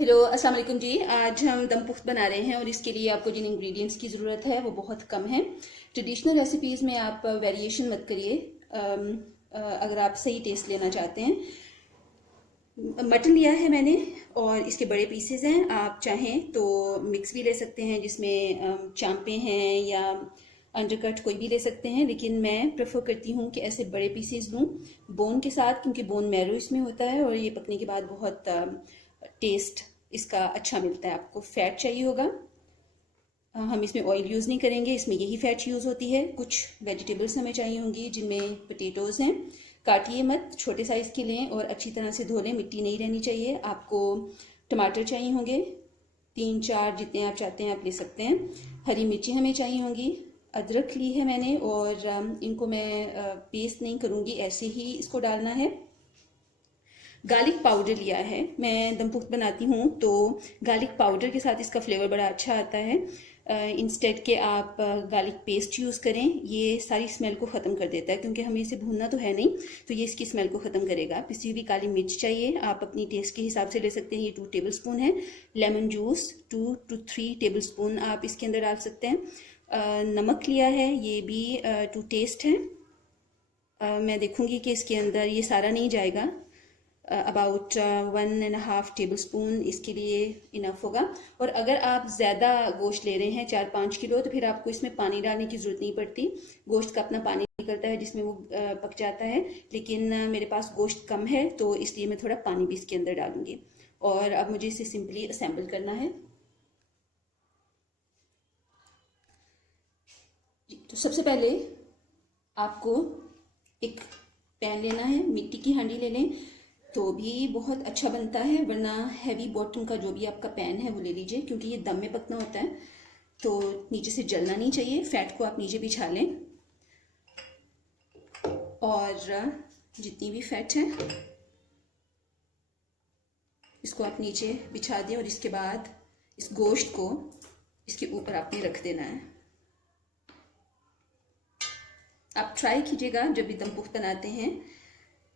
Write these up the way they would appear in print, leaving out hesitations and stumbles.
Hello अस्सलाम वालेकुम जी। आज हम दम पुख्त बना रहे हैं और इसके लिए आपको जिन इंग्रेडिएंट्स की ज़रूरत है वो बहुत कम है। ट्रेडिशनल रेसिपीज़ में आप वेरिएशन मत करिए अगर आप सही टेस्ट लेना चाहते हैं। मटन लिया है मैंने और इसके बड़े पीसेज हैं। आप चाहें तो मिक्स भी ले सकते हैं जिसमें चांपे हैं या अंडरकट कोई भी ले सकते हैं, लेकिन मैं प्रेफर करती हूँ कि ऐसे बड़े पीसेस लूँ बोन के साथ, क्योंकि बोन मैरो इसमें होता है और ये पकने के बाद बहुत टेस्ट इसका अच्छा मिलता है। आपको फैट चाहिए होगा। हम इसमें ऑयल यूज़ नहीं करेंगे, इसमें यही फैट यूज़ होती है। कुछ वेजिटेबल्स हमें चाहिए होंगी जिनमें पोटैटोज़ हैं। काटिए मत, छोटे साइज़ के लें और अच्छी तरह से धो लें, मिट्टी नहीं रहनी चाहिए। आपको टमाटर चाहिए होंगे, 3-4 जितने आप चाहते हैं आप ले सकते हैं। हरी मिर्ची हमें चाहिए होंगी। अदरक ली है मैंने और इनको मैं पेस्ट नहीं करूँगी, ऐसे ही इसको डालना है। गार्लिक पाउडर लिया है, मैं दम पुख्त बनाती हूँ तो गार्लिक पाउडर के साथ इसका फ्लेवर बड़ा अच्छा आता है। इंस्टेड के आप गार्लिक पेस्ट यूज़ करें, ये सारी स्मेल को ख़त्म कर देता है, क्योंकि हमें इसे भूनना तो है नहीं, तो ये इसकी स्मेल को ख़त्म करेगा। पिसी हुई काली मिर्च चाहिए, आप अपनी टेस्ट के हिसाब से ले सकते हैं। ये 2 टेबल स्पून है। Lemon juice 2 to 3 table spoon आप इसके अंदर डाल सकते हैं। नमक लिया है, ये भी टू टेस्ट है। मैं देखूँगी कि इसके अंदर ये सारा नहीं जाएगा। अबाउट 1.5 टेबल स्पून इसके लिए इनफ होगा। और अगर आप ज़्यादा गोश्त ले रहे हैं 4-5 किलो, तो फिर आपको इसमें पानी डालने की ज़रूरत नहीं पड़ती। गोश्त का अपना पानी निकलता है जिसमें वो पक जाता है, लेकिन मेरे पास गोश्त कम है तो इसलिए मैं थोड़ा पानी भी इसके अंदर डालूंगी। और अब मुझे इसे सिंपली असेंबल करना है। तो सबसे पहले आपको एक पैन लेना है, मिट्टी की हांडी ले लें तो भी बहुत अच्छा बनता है, वरना हैवी बॉटम का जो भी आपका पैन है वो ले लीजिए, क्योंकि ये दम में पकना होता है तो नीचे से जलना नहीं चाहिए। फैट को आप नीचे बिछा लें और जितनी भी फैट है इसको आप नीचे बिछा दें और इसके बाद इस गोश्त को इसके ऊपर आपने रख देना है। आप ट्राई कीजिएगा जब भी दम पुख्त बनाते हैं,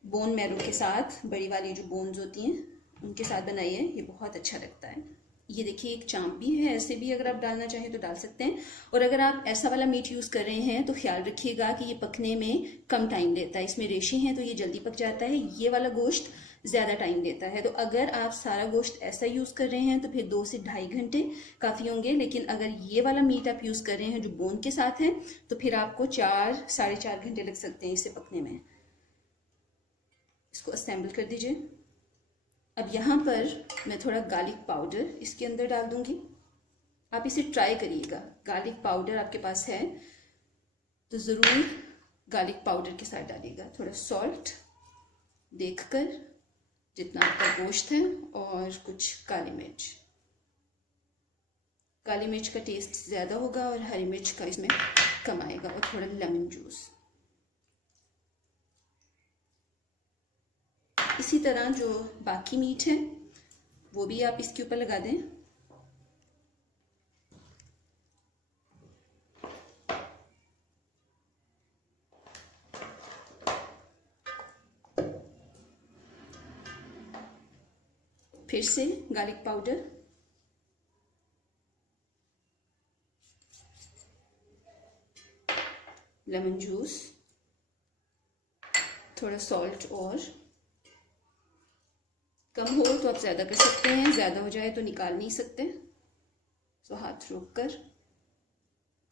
बोन मैरो के साथ, बड़ी वाली जो बोन्स होती हैं उनके साथ बनाइए, ये बहुत अच्छा लगता है। ये देखिए एक चांप भी है, ऐसे भी अगर आप डालना चाहें तो डाल सकते हैं। और अगर आप ऐसा वाला मीट यूज़ कर रहे हैं तो ख्याल रखिएगा कि ये पकने में कम टाइम लेता है। इसमें रेशे हैं तो ये जल्दी पक जाता है, ये वाला गोश्त ज़्यादा टाइम लेता है। तो अगर आप सारा गोश्त ऐसा यूज़ कर रहे हैं तो फिर 2 से ढाई घंटे काफ़ी होंगे, लेकिन अगर ये वाला मीट आप यूज़ कर रहे हैं जो बोन के साथ है तो फिर आपको 4-4.5 घंटे लग सकते हैं इसे पकने में। इसको असेंबल कर दीजिए। अब यहाँ पर मैं थोड़ा गार्लिक पाउडर इसके अंदर डाल दूंगी। आप इसे ट्राई करिएगा, गार्लिक पाउडर आपके पास है तो ज़रूर गार्लिक पाउडर के साथ डालिएगा। थोड़ा सॉल्ट देखकर जितना आपका गोश्त है, और कुछ काली मिर्च। काली मिर्च का टेस्ट ज़्यादा होगा और हरी मिर्च का इसमें कम आएगा। और थोड़ा लेमन जूस। इसी तरह जो बाकी मीट है वो भी आप इसके ऊपर लगा दें। फिर से गार्लिक पाउडर, लेमन जूस, थोड़ा सॉल्ट, और कम हो तो आप ज़्यादा कर सकते हैं, ज़्यादा हो जाए तो निकाल नहीं सकते, तो हाथ रोक कर।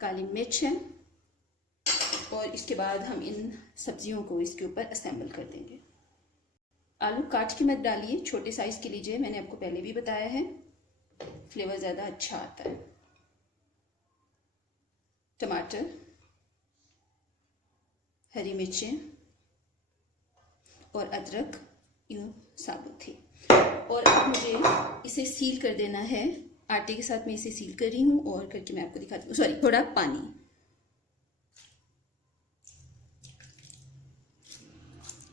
काली मिर्च है और इसके बाद हम इन सब्जियों को इसके ऊपर असेंबल कर देंगे। आलू काट के मत डालिए, छोटे साइज़ के लीजिए, मैंने आपको पहले भी बताया है, फ्लेवर ज़्यादा अच्छा आता है। टमाटर, हरी मिर्चें और अदरक यूँ साबुत थी। और अब मुझे इसे सील कर देना है। आटे के साथ मैं इसे सील कर रही हूँ और करके मैं आपको दिखाती हूँ। सॉरी, थोड़ा पानी,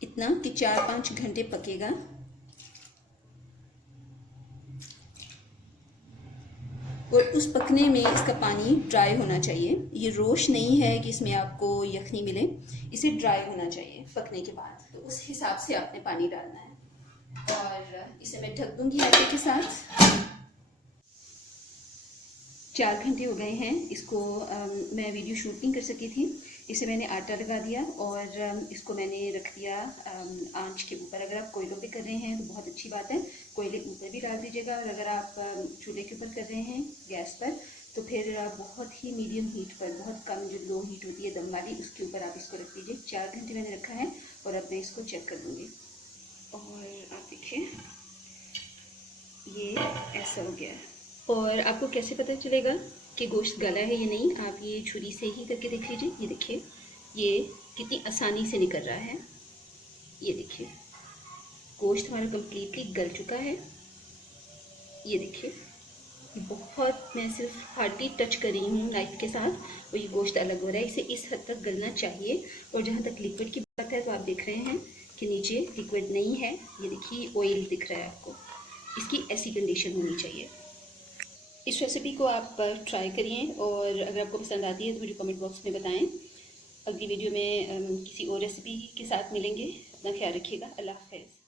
इतना कि 4-5 घंटे पकेगा। और उस पकने में इसका पानी ड्राई होना चाहिए। ये रोश नहीं है कि इसमें आपको यखनी मिले, इसे ड्राई होना चाहिए पकने के बाद, तो उस हिसाब से आपने पानी डालना है। और इसे मैं ढक दूंगी आटे के साथ। 4 घंटे हो गए हैं इसको। मैं वीडियो शूट नहीं कर सकी थी। इसे मैंने आटा लगा दिया और इसको मैंने रख दिया आंच के ऊपर। अगर आप कोयलों पे कर रहे हैं तो बहुत अच्छी बात है, कोयले ऊपर भी डाल दीजिएगा। और अगर आप चूल्हे के ऊपर कर रहे हैं गैस पर, तो फिर बहुत ही मीडियम हीट पर, बहुत कम जो लो हीट होती है दम वाली, उसके ऊपर आप इसको रख दीजिए। 4 घंटे मैंने रखा है और अब मैं इसको चेक कर दूँगी। और आप देखिए ये ऐसा हो गया है। और आपको कैसे पता चलेगा कि गोश्त गला है या नहीं? आप ये छुरी से ही करके देख लीजिए। ये देखिए ये कितनी आसानी से निकल रहा है। ये देखिए गोश्त हमारा कम्प्लीटली गल चुका है। ये देखिए बहुत, मैं सिर्फ हार्डली टच कर रही हूँ नाइफ के साथ और ये गोश्त अलग हो रहा है। इसे इस हद तक गलना चाहिए। और जहाँ तक लिक्विड की बात है तो आप देख रहे हैं कि नीचे लिक्विड नहीं है। ये देखिए ऑयल दिख रहा है आपको। इसकी ऐसी कंडीशन होनी चाहिए। इस रेसिपी को आप ट्राई करिए और अगर आपको पसंद आती है तो मुझे कमेंट बॉक्स में बताएं। अगली वीडियो में किसी और रेसिपी के साथ मिलेंगे। अपना ख्याल रखिएगा। अल्लाह हाफ़िज़।